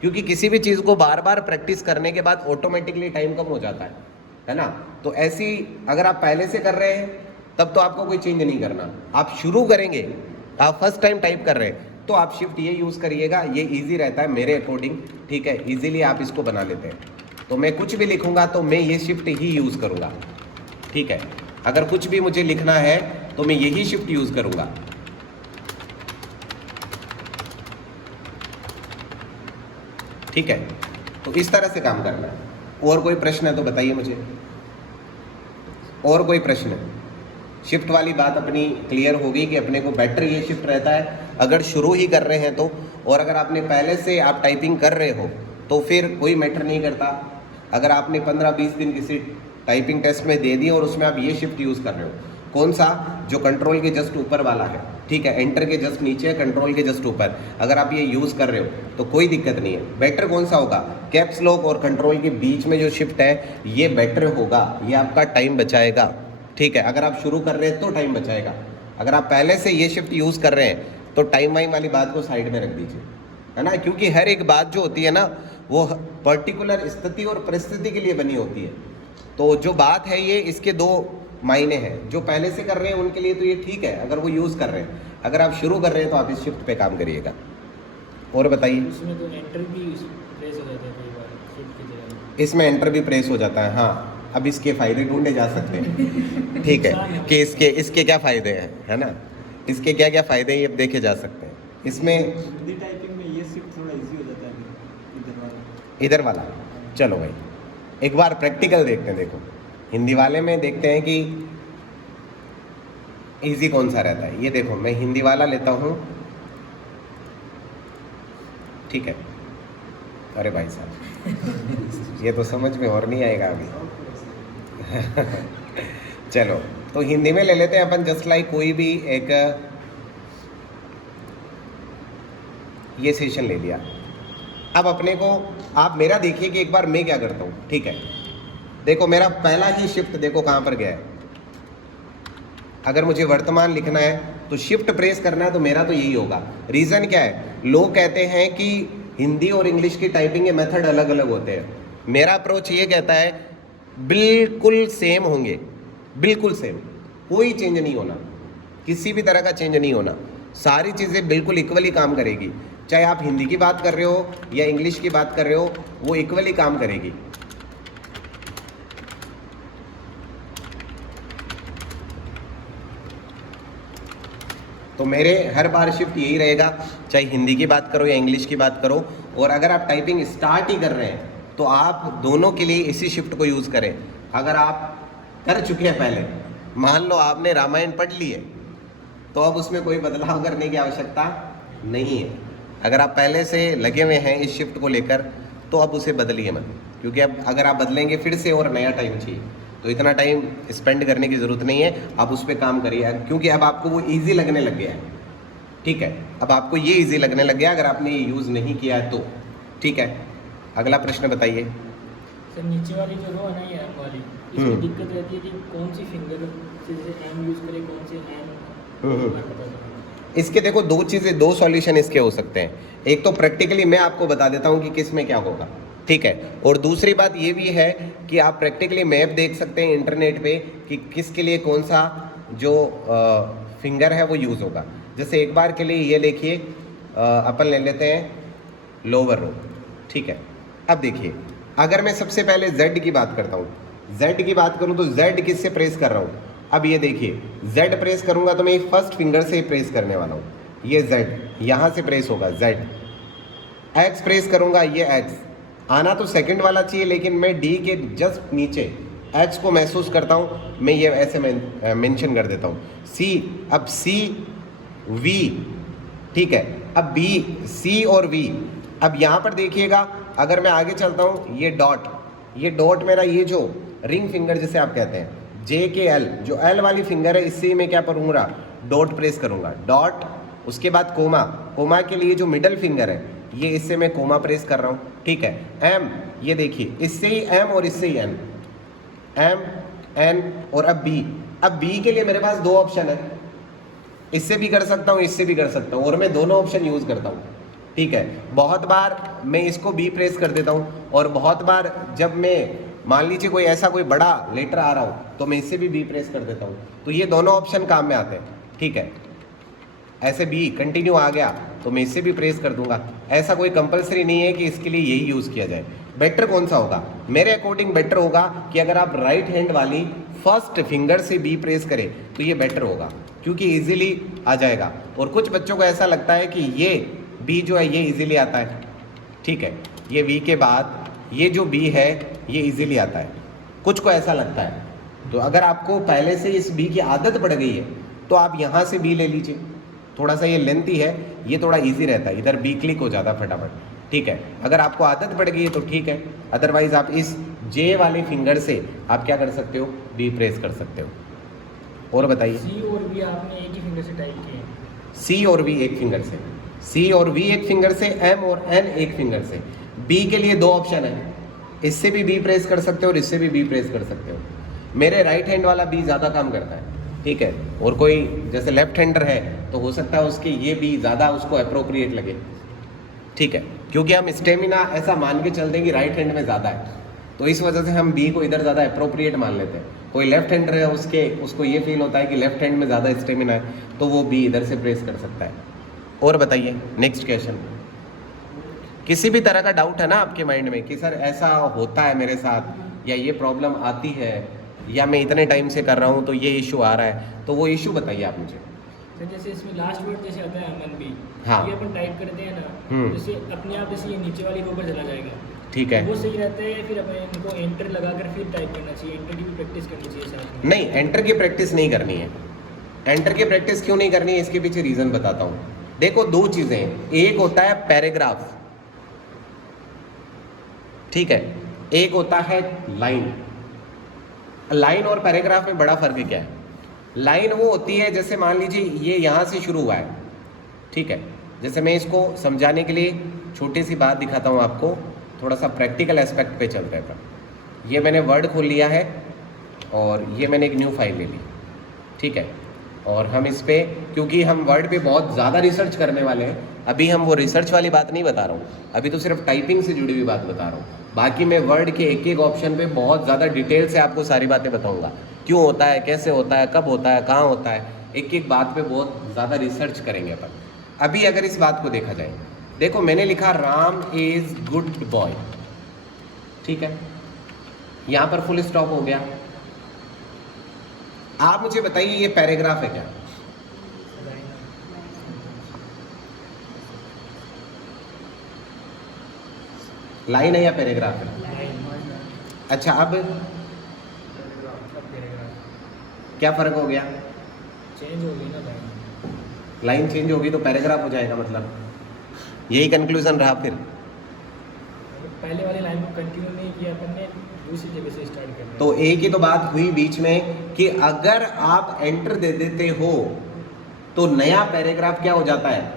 क्योंकि किसी भी चीज़ को बार बार प्रैक्टिस करने के बाद ऑटोमेटिकली टाइम कम हो जाता है ना। तो ऐसी अगर आप पहले से कर रहे हैं तब तो आपको कोई चेंज नहीं करना। आप शुरू करेंगे, आप फर्स्ट टाइम टाइप कर रहे हैं, तो आप शिफ्ट ये यूज़ करिएगा, ये इजी रहता है मेरे अकॉर्डिंग, ठीक है, इजीली आप इसको बना लेते हैं। तो मैं कुछ भी लिखूंगा तो मैं ये शिफ्ट ही यूज़ करूँगा, ठीक है। अगर कुछ भी मुझे लिखना है तो मैं यही शिफ्ट यूज़ करूँगा, ठीक है। तो इस तरह से काम करना है। और कोई प्रश्न है तो बताइए मुझे, और कोई प्रश्न है? शिफ्ट वाली बात अपनी क्लियर होगी कि अपने को बेटर ये शिफ्ट रहता है अगर शुरू ही कर रहे हैं तो। और अगर आपने पहले से आप टाइपिंग कर रहे हो तो फिर कोई मैटर नहीं करता। अगर आपने 15-20 दिन किसी टाइपिंग टेस्ट में दे दी और उसमें आप ये शिफ्ट यूज़ कर रहे हो, कौन सा? जो कंट्रोल के जस्ट ऊपर वाला है, ठीक है, एंटर के जस्ट नीचे है, कंट्रोल के जस्ट ऊपर, अगर आप ये यूज़ कर रहे हो तो कोई दिक्कत नहीं है। बेटर कौन सा होगा? कैप्स लॉक और कंट्रोल के बीच में जो शिफ्ट है ये बेटर होगा, ये आपका टाइम बचाएगा, ठीक है। अगर आप शुरू कर रहे हैं तो टाइम बचाएगा। अगर आप पहले से ये शिफ्ट यूज़ कर रहे हैं तो टाइम वाइम वाली बात को साइड में रख दीजिए, है ना, क्योंकि हर एक बात जो होती है ना वो पर्टिकुलर स्थिति और परिस्थिति के लिए बनी होती है। तो जो बात है ये, इसके दो मायने हैं। जो पहले से कर रहे हैं उनके लिए तो ये ठीक है अगर वो यूज़ कर रहे हैं, अगर आप शुरू कर रहे हैं तो आप इस शिफ्ट पे काम करिएगा। और बताइए। इसमें तो एंटर भी प्रेस हो जाता है कई बार शिफ्ट की जगह। इसमें एंटर भी प्रेस हो जाता है, हाँ। अब इसके फ़ायदे ढूंढे जा सकते हैं, ठीक है, कि इसके क्या फ़ायदे हैं, है ना, इसके क्या क्या फ़ायदे हैं ये देखे जा सकते हैं। इसमें हिंदी टाइपिंग में ये शिफ्ट थोड़ा इजी हो जाता है इधर वाला। चलो भाई एक बार प्रैक्टिकल देखते हैं। देखो हिंदी वाले में देखते हैं कि इजी कौन सा रहता है। ये देखो मैं हिंदी वाला लेता हूँ, ठीक है। अरे भाई साहब ये तो समझ में और नहीं आएगा अभी। चलो तो हिंदी में ले लेते हैं अपन, जस्ट लाइक कोई भी एक ये सेशन ले लिया। अब अपने को आप मेरा देखिए कि एक बार मैं क्या करता हूँ, ठीक है। देखो मेरा पहला ही शिफ्ट देखो कहाँ पर गया है। अगर मुझे वर्तमान लिखना है तो शिफ्ट प्रेस करना है, तो मेरा तो यही होगा। रीज़न क्या है? लोग कहते हैं कि हिंदी और इंग्लिश की टाइपिंग के मेथड अलग अलग होते हैं। मेरा अप्रोच ये कहता है बिल्कुल सेम होंगे, बिल्कुल सेम, कोई चेंज नहीं होना, किसी भी तरह का चेंज नहीं होना, सारी चीज़ें बिल्कुल इक्वली काम करेगी। चाहे आप हिंदी की बात कर रहे हो या इंग्लिश की बात कर रहे हो, वो इक्वली काम करेगी। तो मेरे हर बार शिफ्ट यही रहेगा, चाहे हिंदी की बात करो या इंग्लिश की बात करो। और अगर आप टाइपिंग स्टार्ट ही कर रहे हैं तो आप दोनों के लिए इसी शिफ्ट को यूज़ करें। अगर आप कर चुके हैं पहले, मान लो आपने रामायण पढ़ ली है, तो अब उसमें कोई बदलाव करने की आवश्यकता नहीं है। अगर आप पहले से लगे हुए हैं इस शिफ्ट को लेकर तो अब उसे बदलिए मत, क्योंकि अब अगर आप बदलेंगे फिर से और नया टाइम चाहिए, तो इतना टाइम स्पेंड करने की ज़रूरत नहीं है। आप उस पर काम करिए, क्योंकि अब आपको वो ईजी लगने लग गया है, ठीक है। अब आपको ये ईजी लगने लग गया अगर आपने ये यूज़ नहीं किया है तो, ठीक है। अगला प्रश्न बताइए। सर नीचे वाली जो रो है ना, ये एम वाली, इसमें दिक्कत रहती है कि कौन सी फिंगर से एम यूज़ करें, कौन से एम। इसके देखो दो सॉल्यूशन इसके हो सकते हैं। एक तो प्रैक्टिकली मैं आपको बता देता हूँ कि किस में क्या होगा, ठीक है। और दूसरी बात ये भी है कि आप प्रैक्टिकली मैप देख सकते हैं इंटरनेट पे कि किसके लिए कौन सा जो फिंगर है वो यूज़ होगा। जैसे एक बार के लिए ये देखिए, अपन ले लेते हैं लोअर रो, ठीक है। अब देखिए, अगर मैं सबसे पहले Z की बात करता हूँ, Z की बात करूँ तो Z किससे प्रेस कर रहा हूँ। अब ये देखिए, Z प्रेस करूँगा तो मैं फर्स्ट फिंगर से ही प्रेस करने वाला हूँ, ये Z यहाँ से प्रेस होगा Z। X प्रेस करूँगा, ये X आना तो सेकंड वाला चाहिए, लेकिन मैं D के जस्ट नीचे H को महसूस करता हूँ, मैं ये ऐसे मेंशन कर देता हूँ C। अब C V, ठीक है। अब B C और V। अब यहाँ पर देखिएगा, अगर मैं आगे चलता हूँ, ये डॉट मेरा ये जो रिंग फिंगर जिसे आप कहते हैं J के L, जो L वाली फिंगर है, इससे मैं क्या करूँगा, डॉट प्रेस करूँगा, डॉट। उसके बाद कोमा के लिए जो मिडल फिंगर है, ये इससे मैं कोमा प्रेस कर रहा हूँ, ठीक है। M, ये देखिए, इससे ही M और इससे ही N, M N और अब B। अब B के लिए मेरे पास दो ऑप्शन है, इससे भी कर सकता हूँ, इससे भी कर सकता हूँ, और मैं दोनों ऑप्शन यूज़ करता हूँ, ठीक है। बहुत बार मैं इसको B प्रेस कर देता हूँ, और बहुत बार जब मैं मान लीजिए कोई ऐसा कोई बड़ा लेटर आ रहा हूँ तो मैं इससे भी B प्रेस कर देता हूँ। तो ये दोनों ऑप्शन काम में आते हैं, ठीक है। ऐसे B कंटिन्यू आ गया तो मैं इससे भी प्रेस कर दूंगा। ऐसा कोई कंपलसरी नहीं है कि इसके लिए यही यूज़ किया जाए। बेटर कौन सा होगा, मेरे अकॉर्डिंग बेटर होगा कि अगर आप राइट हैंड वाली फर्स्ट फिंगर से B प्रेस करें तो ये बेटर होगा, क्योंकि इजीली आ जाएगा। और कुछ बच्चों को ऐसा लगता है कि ये B जो है ये इजीली आता है, ठीक है, ये V के बाद ये जो B है ये इजीली आता है, कुछ को ऐसा लगता है। तो अगर आपको पहले से इस B की आदत पड़ गई है तो आप यहाँ से B ले लीजिए, थोड़ा सा ये लेंथी है, ये थोड़ा इजी रहता है, इधर B क्लिक हो जाता है फटाफट, ठीक है। अगर आपको आदत पड़ गई है तो ठीक है, अदरवाइज आप इस J वाले फिंगर से आप क्या कर सकते हो, B प्रेस कर सकते हो। और बताइए, C और V आपने एक ही फिंगर से टाइप किए हैं। C और V एक फिंगर से, C और V एक फिंगर से, M और N एक फिंगर से। B के लिए दो ऑप्शन है, इससे भी B प्रेस कर सकते हो और इससे भी B प्रेस कर सकते हो। मेरे राइट हैंड वाला B ज़्यादा काम करता है, ठीक है। और कोई जैसे लेफ्ट हैंडर है तो हो सकता है उसके ये भी ज़्यादा उसको अप्रोप्रिएट लगे, ठीक है, क्योंकि हम स्टेमिना ऐसा मान के चलते हैं कि राइट हैंड में ज़्यादा है, तो इस वजह से हम B को इधर ज़्यादा अप्रोप्रिएट मान लेते हैं। कोई लेफ्ट हैंडर है, उसको ये फील होता है कि लेफ्ट हैंड में ज़्यादा स्टेमिना है, तो वो B इधर से प्रेस कर सकता है। और बताइए नेक्स्ट क्वेश्चन। किसी भी तरह का डाउट है ना आपके माइंड में कि सर ऐसा होता है मेरे साथ, या ये प्रॉब्लम आती है, या मैं इतने टाइम से कर रहा हूँ तो ये इशू आ रहा है, तो वो इशू बताइए आप मुझे। सर जैसे इसमें लास्ट वर्ड जैसे आता है अमन भी, हाँ। ये अपन टाइप करते हैं ना, जैसे अपने आप जैसे ये नीचे वाली रो पर चला जाएगा, ठीक है। वो सही रहता है, फिर अपन इनको एंटर लगाकर फिर टाइप करना चाहिए, एंटर की भी प्रैक्टिस करनी चाहिए साथ में। नहीं, एंटर की प्रैक्टिस नहीं करनी है। एंटर की प्रैक्टिस क्यों नहीं करनी है, इसके पीछे रीज़न बताता हूँ। देखो दो चीज़ें हैं, एक होता है पैराग्राफ, ठीक है, एक होता है लाइन। लाइन और पैराग्राफ में बड़ा फर्क क्या है। लाइन वो होती है, जैसे मान लीजिए ये यहाँ से शुरू हुआ है, ठीक है। जैसे मैं इसको समझाने के लिए छोटी सी बात दिखाता हूँ आपको, थोड़ा सा प्रैक्टिकल एस्पेक्ट पे चलते हैं। ये मैंने वर्ड खोल लिया है और ये मैंने एक न्यू फाइल ले ली, ठीक है। और हम इस पे, क्योंकि हम वर्ड पे बहुत ज़्यादा रिसर्च करने वाले हैं, अभी हम वो रिसर्च वाली बात नहीं बता रहा हूँ, अभी तो सिर्फ टाइपिंग से जुड़ी हुई बात बता रहा हूँ। बाकी मैं वर्ड के एक एक ऑप्शन पे बहुत ज़्यादा डिटेल से आपको सारी बातें बताऊँगा, क्यों होता है, कैसे होता है, कब होता है, कहाँ होता है, एक एक बात पे बहुत ज़्यादा रिसर्च करेंगे अपन। अभी अगर इस बात को देखा जाए, देखो मैंने लिखा राम इज़ गुड बॉय, ठीक है, यहाँ पर फुल स्टॉप हो गया। आप मुझे बताइए ये पैराग्राफ है क्या? लाइन है या पैराग्राफ है? अच्छा, अब क्या फर्क हो गया? चेंज हो गई ना लाइन। लाइन चेंज होगी तो पैराग्राफ हो जाएगा, मतलब यही कंक्लूजन रहा फिर। पहले वाली लाइन को कंटिन्यू नहीं किया अपन ने, दूसरी जगह से स्टार्ट करना। तो एक ही तो बात हुई बीच में कि अगर आप एंटर दे देते हो तो नया पैराग्राफ क्या हो जाता है,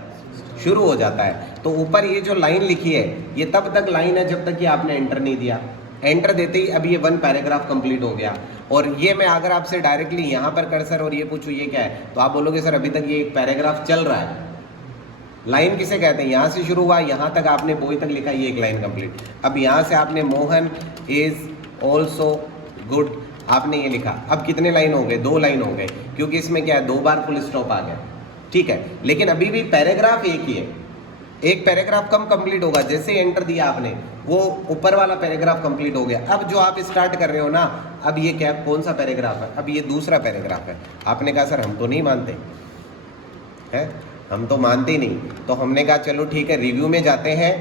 शुरू हो जाता है। तो ऊपर ये जो लाइन लिखी है ये तब तक लाइन है जब तक कि आपने एंटर नहीं दिया। एंटर देते ही अभी ये 1 पैराग्राफ कंप्लीट हो गया। और ये मैं अगर आपसे डायरेक्टली यहाँ पर कर्सर और ये पूछूँ ये क्या है, तो आप बोलोगे सर अभी तक ये एक पैराग्राफ चल रहा है, लाइन किसे कहते हैं? यहाँ से शुरू हुआ, यहाँ तक आपने बोई तक लिखा, ये एक लाइन कंप्लीट। अब यहाँ से आपने मोहन इज ऑल्सो गुड, आपने ये लिखा। अब कितने लाइन हो गए? 2 लाइन हो गए, क्योंकि इसमें क्या है, 2 बार फुल स्टॉप आ गया, ठीक है। लेकिन अभी भी पैराग्राफ एक ही है, एक पैराग्राफ कम कंप्लीट होगा। जैसे एंटर दिया आपने, वो ऊपर वाला पैराग्राफ कंप्लीट हो गया। अब जो आप स्टार्ट कर रहे हो ना, अब ये क्या, कौन सा पैराग्राफ है? अब ये दूसरा पैराग्राफ है। आपने कहा सर हम तो नहीं मानते हैं, हम तो मानते ही नहीं। तो हमने कहा चलो ठीक है, रिव्यू में जाते हैं,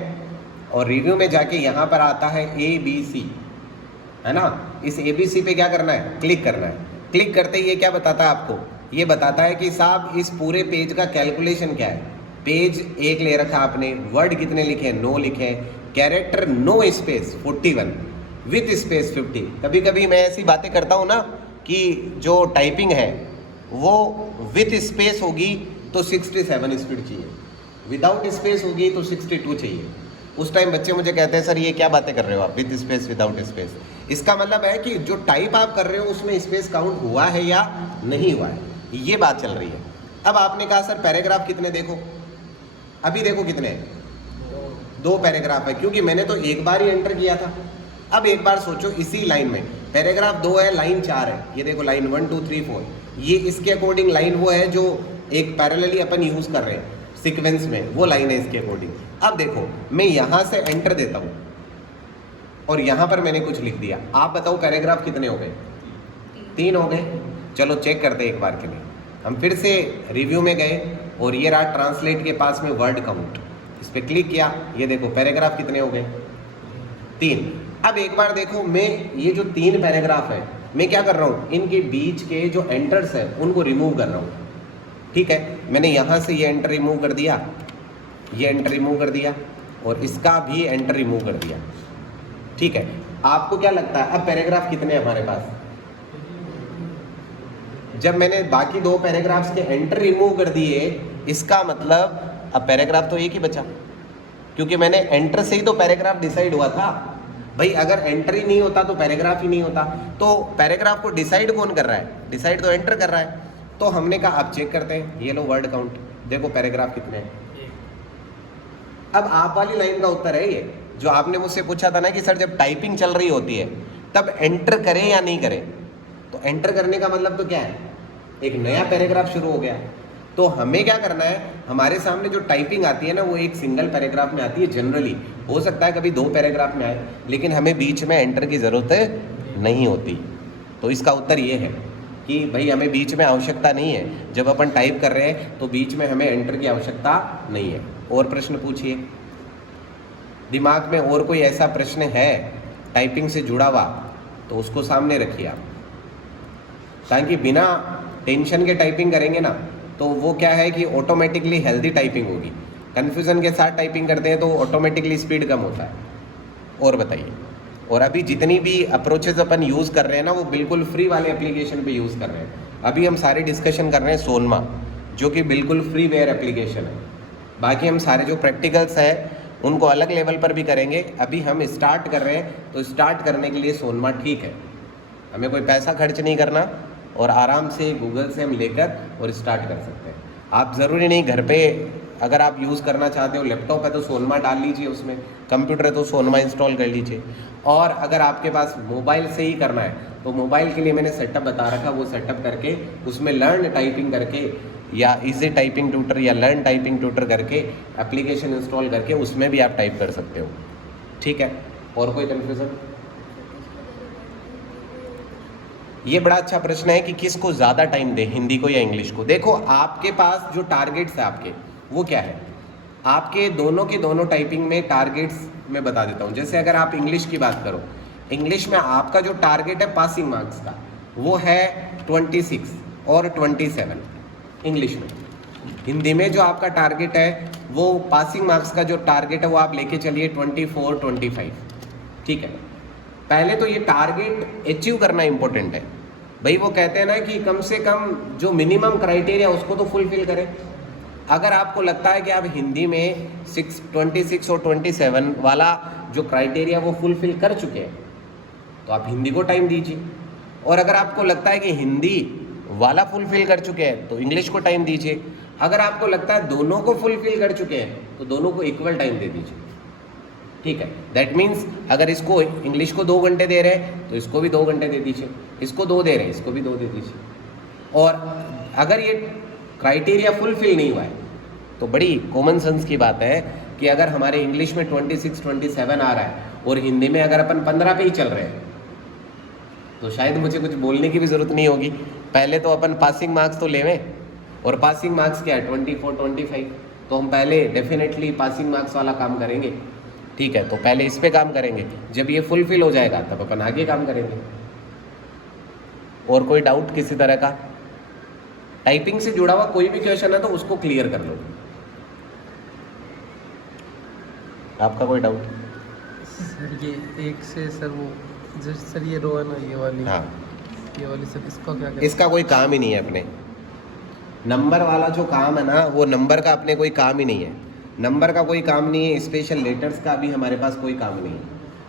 और रिव्यू में जाके यहाँ पर आता है ABC, है ना। इस ABC पे क्या करना है? क्लिक करना है। क्लिक करते ही ये क्या बताता है आपको? ये बताता है कि साहब इस पूरे पेज का कैलकुलेशन क्या है। पेज 1 ले रखा आपने, वर्ड कितने लिखे? 9 लिखे, character no space 41, with space 50। कभी कभी मैं ऐसी बातें करता हूँ ना कि जो टाइपिंग है वो विथ स्पेस होगी तो 67 स्पीड चाहिए, विदाउट स्पेस होगी तो 62 चाहिए। उस टाइम बच्चे मुझे कहते हैं सर ये क्या बातें कर रहे हो आप, विद स्पेस विदाउट स्पेस। इसका मतलब है कि जो टाइप आप कर रहे हो उसमें स्पेस काउंट हुआ है या नहीं हुआ है, ये बात चल रही है। अब आपने कहा सर पैराग्राफ कितने, देखो अभी देखो कितने हैं, 2 पैराग्राफ है, क्योंकि मैंने तो एक बार ही एंटर किया था। अब एक बार सोचो, इसी लाइन में पैराग्राफ 2 है, लाइन 4 है, ये देखो लाइन 1 2 3 4, ये इसके अकॉर्डिंग लाइन वो है जो एक पैरेलली अपन यूज कर रहे हैं सीक्वेंस में, वो लाइन है इसके अकॉर्डिंग। अब देखो मैं यहाँ से एंटर देता हूँ और यहाँ पर मैंने कुछ लिख दिया। आप बताओ पैराग्राफ कितने हो गए? 3 हो गए। चलो चेक करते हैं एक बार के लिए। हम फिर से रिव्यू में गए और ये रहा ट्रांसलेट के पास में वर्ड काउंट, इस पर क्लिक किया, ये देखो पैराग्राफ कितने हो गए? 3। अब एक बार देखो, मैं ये जो 3 पैराग्राफ है मैं क्या कर रहा हूँ, इनके बीच के जो एंटर्स है उनको रिमूव कर रहा हूँ, ठीक है। मैंने यहाँ से ये एंटर रिमूव कर दिया, ये एंटर रिमूव कर दिया, और इसका भी एंटर रिमूव कर दिया, ठीक है। आपको क्या लगता है अब पैराग्राफ कितने हैं हमारे पास? जब मैंने बाकी 2 पैराग्राफ्स के एंटर रिमूव कर दिए, इसका मतलब अब पैराग्राफ तो एक ही बचा, क्योंकि मैंने एंटर से ही तो पैराग्राफ डिसाइड हुआ था भाई। अगर एंटर ही नहीं होता तो पैराग्राफ ही नहीं होता। तो पैराग्राफ को डिसाइड कौन कर रहा है? डिसाइड तो एंटर कर रहा है। तो हमने कहा अब चेक करते हैं, ये लो वर्ड काउंट, देखो पैराग्राफ कितने हैं। अब आप वाली लाइन का उत्तर है ये, जो आपने मुझसे पूछा था ना कि सर जब टाइपिंग चल रही होती है तब एंटर करें या नहीं करें। तो एंटर करने का मतलब तो क्या है, एक नया पैराग्राफ शुरू हो गया। तो हमें क्या करना है, हमारे सामने जो टाइपिंग आती है ना वो एक सिंगल पैराग्राफ में आती है जनरली, हो सकता है कभी 2 पैराग्राफ में आए, लेकिन हमें बीच में एंटर की ज़रूरत नहीं होती। तो इसका उत्तर ये है कि भाई हमें बीच में आवश्यकता नहीं है, जब अपन टाइप कर रहे हैं तो बीच में हमें एंटर की आवश्यकता नहीं है। और प्रश्न पूछिए, दिमाग में और कोई ऐसा प्रश्न है टाइपिंग से जुड़ा हुआ तो उसको सामने रखिए आप, ताकि बिना टेंशन के टाइपिंग करेंगे ना तो वो क्या है कि ऑटोमेटिकली हेल्दी टाइपिंग होगी। कन्फ्यूज़न के साथ टाइपिंग करते हैं तो ऑटोमेटिकली स्पीड कम होता है। और बताइए, और अभी जितनी भी अप्रोचेज अपन यूज़ कर रहे हैं ना वो बिल्कुल फ्री वाले एप्लीकेशन पे यूज़ कर रहे हैं। अभी हम सारी डिस्कशन कर रहे हैं सोनमा, जो कि बिल्कुल फ्री वेयर एप्लीकेशन है। बाकी हम सारे जो प्रैक्टिकल्स हैं उनको अलग लेवल पर भी करेंगे। अभी हम स्टार्ट कर रहे हैं तो स्टार्ट करने के लिए सोनमा ठीक है, हमें कोई पैसा खर्च नहीं करना और आराम से गूगल से हम लेकर और स्टार्ट कर सकते हैं। आप ज़रूरी नहीं घर पे, अगर आप यूज़ करना चाहते हो लैपटॉप है तो सोनमा डाल लीजिए, उसमें कंप्यूटर है तो सोनमा इंस्टॉल कर लीजिए। और अगर आपके पास मोबाइल से ही करना है तो मोबाइल के लिए मैंने सेटअप बता रखा, वो सेटअप करके उसमें लर्न टाइपिंग करके या इजी टाइपिंग ट्यूटर या लर्न टाइपिंग ट्यूटर करके एप्लीकेशन इंस्टॉल करके उसमें भी आप टाइप कर सकते हो, ठीक है। और कोई कन्फ्यूज़न? ये बड़ा अच्छा प्रश्न है कि किसको ज़्यादा टाइम दे, हिंदी को या इंग्लिश को। देखो आपके पास जो टारगेट्स है आपके वो क्या है, आपके दोनों के दोनों टाइपिंग में टारगेट्स मैं बता देता हूँ। जैसे अगर आप इंग्लिश की बात करो, इंग्लिश में आपका जो टारगेट है पासिंग मार्क्स का वो है 26 और 27 इंग्लिश में। हिंदी में जो आपका टारगेट है वो पासिंग मार्क्स का जो टारगेट है वो आप लेके चलिए 24 25, ठीक है। पहले तो ये टारगेट अचीव करना इंपॉर्टेंट है भाई। वो कहते हैं ना कि कम से कम जो मिनिमम क्राइटेरिया उसको तो फुलफिल करें। अगर आपको लगता है कि आप हिंदी में 26 और 27 वाला जो क्राइटेरिया वो फुलफिल कर चुके हैं तो आप हिंदी को टाइम दीजिए। और अगर आपको लगता है कि हिंदी वाला फुलफिल कर चुके हैं तो इंग्लिश को टाइम दीजिए। अगर आपको लगता है दोनों को फुलफिल कर चुके हैं तो दोनों को इक्वल टाइम दे दीजिए, ठीक है। दैट मीन्स अगर इसको इंग्लिश को 2 घंटे दे रहे हैं तो इसको भी 2 घंटे दे दीजिए, इसको 2 दे रहे हैं इसको भी 2 दे दीजिए। और अगर ये क्राइटेरिया फुलफिल नहीं हुआ है तो बड़ी कॉमन सेंस की बात है कि अगर हमारे इंग्लिश में 26 27 आ रहा है और हिंदी में अगर अपन 15 पे ही चल रहे हैं तो शायद मुझे कुछ बोलने की भी ज़रूरत नहीं होगी। पहले तो अपन पासिंग मार्क्स तो लेवें, और पासिंग मार्क्स क्या है 24 25, तो हम पहले डेफिनेटली पासिंग मार्क्स वाला काम करेंगे, ठीक है। तो पहले इस पे काम करेंगे, जब ये फुलफिल हो जाएगा तब अपन आगे काम करेंगे। और कोई डाउट किसी तरह का? टाइपिंग से जुड़ा हुआ कोई भी क्वेश्चन है तो उसको क्लियर कर लो। आपका कोई डाउट? सर ये एक से सर वो जैसे सर ये रो है ना ये वाली, हाँ, ये वाली सर इसका क्या करें? इसका कोई काम ही नहीं है अपने। नंबर वाला जो काम है ना वो नंबर का अपने कोई काम ही नहीं है। नंबर का कोई काम नहीं है, स्पेशल लेटर्स का भी हमारे पास कोई काम नहीं है।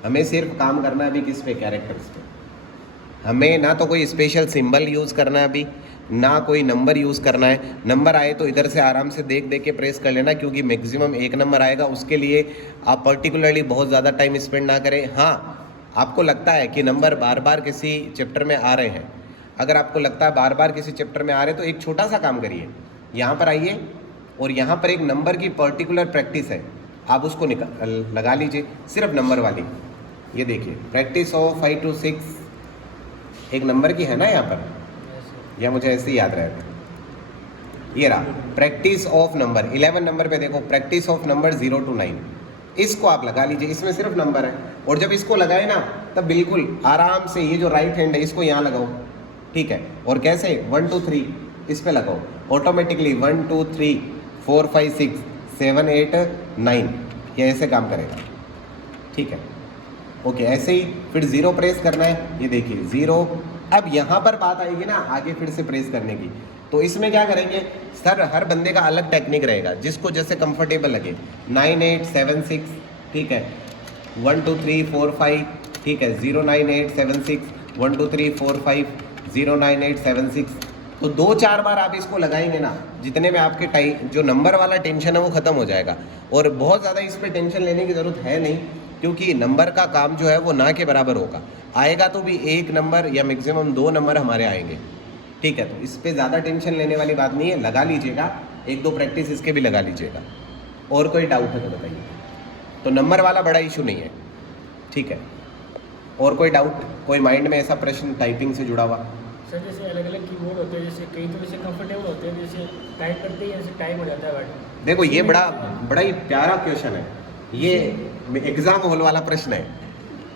हमें सिर्फ काम करना है अभी किस पे, कैरेक्टर्स पे। हमें ना तो कोई स्पेशल सिंबल यूज़ करना है अभी, ना कोई नंबर यूज़ करना है। नंबर आए तो इधर से आराम से देख देख के प्रेस कर लेना, क्योंकि मैक्सिमम 1 नंबर आएगा, उसके लिए आप पर्टिकुलरली बहुत ज़्यादा टाइम स्पेंड ना करें। हाँ, आपको लगता है कि नंबर बार बार किसी चैप्टर में आ रहे हैं, अगर आपको लगता है बार बार किसी चैप्टर में आ रहे हैं तो एक छोटा सा काम करिए, यहाँ पर आइए और यहाँ पर एक नंबर की पर्टिकुलर प्रैक्टिस है, आप उसको लगा लीजिए, सिर्फ नंबर वाली। ये देखिए, प्रैक्टिस ऑफ 5 to 6 एक नंबर की है ना यहाँ पर, या मुझे ऐसे ही याद रहेगा। ये रहा प्रैक्टिस ऑफ नंबर, 11 नंबर पे देखो, प्रैक्टिस ऑफ नंबर 0 to 9, इसको आप लगा लीजिए। इसमें सिर्फ नंबर है, और जब इसको लगाए ना तब बिल्कुल आराम से ये जो राइट हैंड है इसको यहाँ लगाओ, ठीक है। और कैसे 1 2 3 इस पे लगाओ, ऑटोमेटिकली 1 2 3 4 5 6 7 8 9 ये ऐसे काम करेगा, ठीक है। ओके, ऐसे ही फिर 0 प्रेस करना है, ये देखिए 0। अब यहाँ पर बात आएगी ना आगे फिर से प्रेस करने की, तो इसमें क्या करेंगे सर, हर बंदे का अलग टेक्निक रहेगा, जिसको जैसे कंफर्टेबल लगे। 9 8 7 6, ठीक है, 1 2 3 4 5, ठीक है, 0 9 8 7 6 1 2 3 4 5 0 9 8 7 6। तो 2-4 बार आप इसको लगाएंगे ना, जितने में आपके जो नंबर वाला टेंशन है वो ख़त्म हो जाएगा। और बहुत ज़्यादा इस पर टेंशन लेने की ज़रूरत है नहीं, क्योंकि नंबर का काम जो है वो ना के बराबर होगा, आएगा तो भी 1 नंबर या मैक्सिमम 2 नंबर हमारे आएंगे, ठीक है। तो इस पर ज़्यादा टेंशन लेने वाली बात नहीं है, लगा लीजिएगा, 1-2 प्रैक्टिस इसके भी लगा लीजिएगा। और कोई डाउट है तो बताइए। तो नंबर वाला बड़ा इशू नहीं है, ठीक है। और कोई डाउट, कोई माइंड में ऐसा प्रश्न टाइपिंग से जुड़ा हुआ? सर जैसे अलग अलग कीबोर्ड होते हैं, जैसे कई तो जैसे कंफर्टेबल होते हैं, जैसे टाइप करते ही जैसे टाइप हो जाता है वर्ड। देखो ये बड़ा ही प्यारा क्वेश्चन है, ये एग्जाम हॉल वाला प्रश्न है।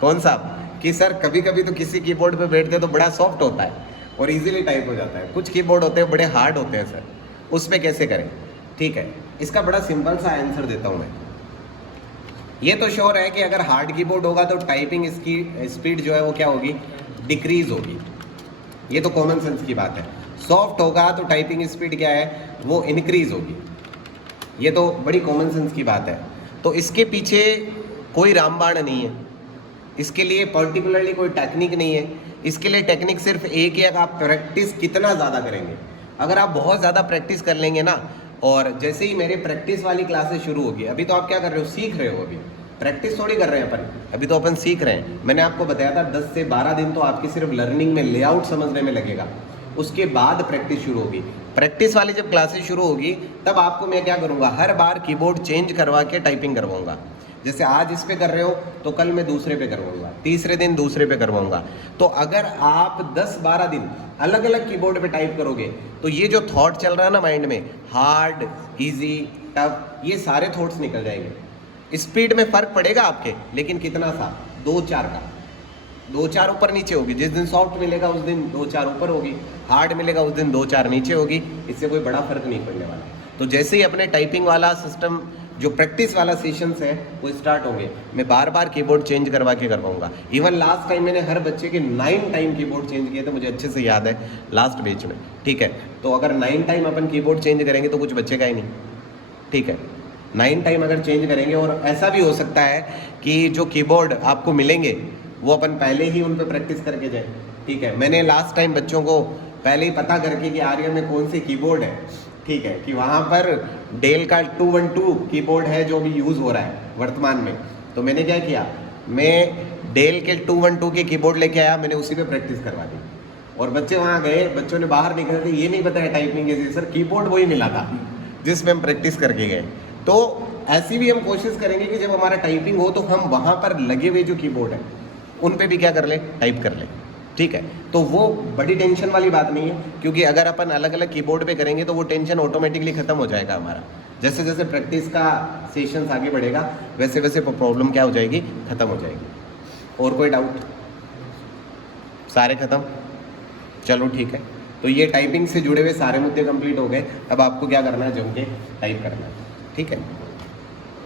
कौन सा? कि सर कभी कभी तो किसी कीबोर्ड पे बैठते तो बड़ा सॉफ्ट होता है और इजीली टाइप हो जाता है, कुछ कीबोर्ड होते हैं बड़े हार्ड होते हैं सर, उस पर कैसे करें? ठीक है, इसका बड़ा सिंपल सा आंसर देता हूँ मैं। ये तो श्योर है कि अगर हार्ड कीबोर्ड होगा तो टाइपिंग इसकी स्पीड जो है वो क्या होगी, डिक्रीज होगी, ये तो कॉमन सेंस की बात है। सॉफ्ट होगा तो टाइपिंग स्पीड क्या है, वो इंक्रीज होगी, ये तो बड़ी कॉमन सेंस की बात है। तो इसके पीछे कोई रामबाण नहीं है, इसके लिए पर्टिकुलरली कोई टेक्निक नहीं है, इसके लिए टेक्निक सिर्फ एक है, आप प्रैक्टिस कितना ज़्यादा करेंगे। अगर आप बहुत ज़्यादा प्रैक्टिस कर लेंगे ना, और जैसे ही मेरे प्रैक्टिस वाली क्लासेस शुरू होगी, अभी तो आप क्या कर रहे हो, सीख रहे हो, अभी प्रैक्टिस थोड़ी कर रहे हैं अपन, अभी तो अपन सीख रहे हैं। मैंने आपको बताया था 10 से 12 दिन तो आपकी सिर्फ लर्निंग में, लेआउट समझने में लगेगा, उसके बाद प्रैक्टिस शुरू होगी। प्रैक्टिस वाली जब क्लासेस शुरू होगी तब आपको मैं क्या करूँगा, हर बार कीबोर्ड चेंज करवा के टाइपिंग करवाऊँगा। जैसे आज इस पे कर रहे हो तो कल मैं दूसरे पे करवाऊंगा, तीसरे दिन दूसरे पे करवाऊंगा। तो अगर आप 10-12 दिन अलग अलग कीबोर्ड पे टाइप करोगे तो ये जो थॉट चल रहा है ना माइंड में, हार्ड, इजी, टफ, ये सारे थॉट्स निकल जाएंगे। स्पीड में फर्क पड़ेगा आपके, लेकिन कितना सा, 2-4 का, 2-4 ऊपर नीचे होगी। जिस दिन सॉफ्ट मिलेगा उस दिन 2-4 ऊपर होगी, हार्ड मिलेगा उस दिन 2-4 नीचे होगी, इससे कोई बड़ा फर्क नहीं पड़ने वाला। तो जैसे ही अपने टाइपिंग वाला सिस्टम, जो प्रैक्टिस वाला सेशंस है वो स्टार्ट होंगे, मैं बार बार कीबोर्ड चेंज करवा के करवाऊंगा। इवन लास्ट टाइम मैंने हर बच्चे के 9 टाइम कीबोर्ड चेंज किए थे, मुझे अच्छे से याद है लास्ट बैच में, ठीक है। तो अगर 9 टाइम अपन कीबोर्ड चेंज करेंगे तो कुछ बचेगा ही नहीं, ठीक है। 9 टाइम अगर चेंज करेंगे, और ऐसा भी हो सकता है कि जो कीबोर्ड आपको मिलेंगे वो अपन पहले ही उन पर प्रैक्टिस करके जाए, ठीक है। मैंने लास्ट टाइम बच्चों को पहले ही पता करके कि आर्या में कौन सी कीबोर्ड है, ठीक है, कि वहाँ पर डेल का 212 कीबोर्ड है जो भी यूज़ हो रहा है वर्तमान में। तो मैंने क्या किया, मैं डेल के 212 के कीबोर्ड लेके आया, मैंने उसी पे प्रैक्टिस करवा दी। और बच्चे वहाँ गए, बच्चों ने बाहर निकले थे, ये नहीं बताया टाइपिंग कैसी, सर कीबोर्ड वही मिला था जिसमें हम प्रैक्टिस करके गए। तो ऐसी भी हम कोशिश करेंगे कि जब हमारा टाइपिंग हो तो हम वहाँ पर लगे हुए जो कीबोर्ड है उन पे भी क्या कर ले, टाइप कर ले, ठीक है। तो वो बड़ी टेंशन वाली बात नहीं है, क्योंकि अगर अपन अलग अलग कीबोर्ड पे करेंगे तो वो टेंशन ऑटोमेटिकली खत्म हो जाएगा हमारा। जैसे जैसे प्रैक्टिस का सेशंस आगे बढ़ेगा वैसे वैसे प्रॉब्लम क्या हो जाएगी, खत्म हो जाएगी। और कोई डाउट? सारे खत्म? चलो ठीक है। तो ये टाइपिंग से जुड़े हुए सारे मुद्दे कंप्लीट हो गए। अब आपको क्या करना है, जम के टाइप करना है, ठीक है।